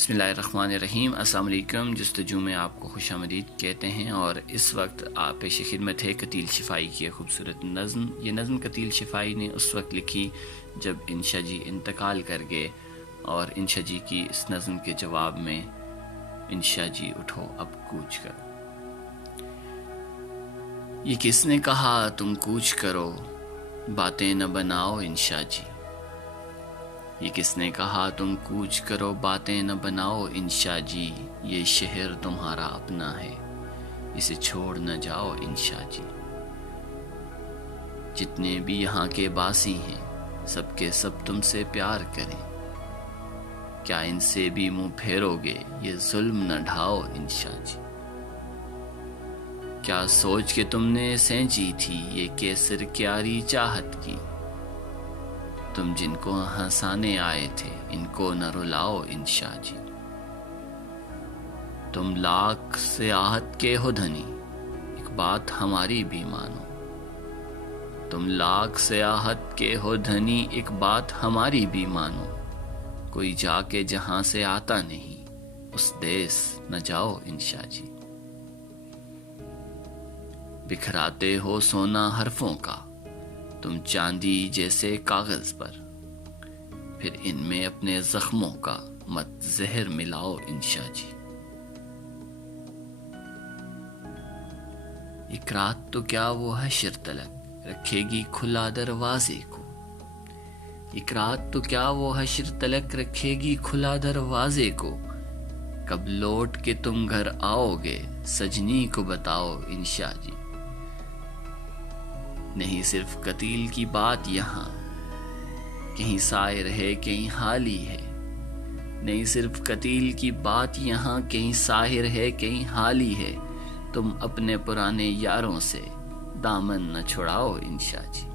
बिस्मिल्लाहिर्रहमानिर्रहीम। अस्सलाम वालेकुम। जस्तजू में आपको खुशामदीद कहते हैं और इस वक्त आप पेश खिदमत है कतील शिफाई की खूबसूरत नज़म। ये नज़म कतील शिफाई ने उस वक्त लिखी जब इंशा जी इंतकाल कर गए और इंशा जी की इस नज़म के जवाब में इंशा जी उठो अब कूच करो। ये किसने कहा तुम कूच करो, बातें न बनाओ इंशा जी। ये किसने कहा तुम कूच करो, बातें न बनाओ इंशा जी। ये शहर तुम्हारा अपना है, इसे छोड़ न जाओ इंशा जी। जितने भी यहाँ के बासी हैं सबके सब तुमसे प्यार करें, क्या इनसे भी मुंह फेरोगे, ये जुल्म न ढाओ इंशा जी। क्या सोच के तुमने सेंची थी ये केसर क्यारी चाहत की, तुम जिनको हंसाने आए थे इनको न रुलाओ इंशा जी। तुम लाख से आहत के हो धनी, एक बात हमारी भी मानो। तुम लाख से आहत के हो धनी, एक बात हमारी भी मानो। कोई जाके जहां से आता नहीं, उस देश न जाओ इंशा जी। बिखराते हो सोना हरफों का तुम चांदी जैसे कागज पर, फिर इनमें अपने जख्मों का मत जहर मिलाओ इंशा जी। एक रात तो क्या वो हशर तलक रखेगी खुला दरवाजे को। एक रात तो क्या वो हशर तलक रखेगी खुला दरवाजे को। कब लौट के तुम घर आओगे सजनी को बताओ इंशा जी। नहीं सिर्फ कतील की बात यहाँ, कहीं सायर है कहीं हाली है। नहीं सिर्फ कतील की बात यहाँ, कहीं साहिर है कहीं हाली है। तुम अपने पुराने यारों से दामन न छुड़ाओ इंशा जी।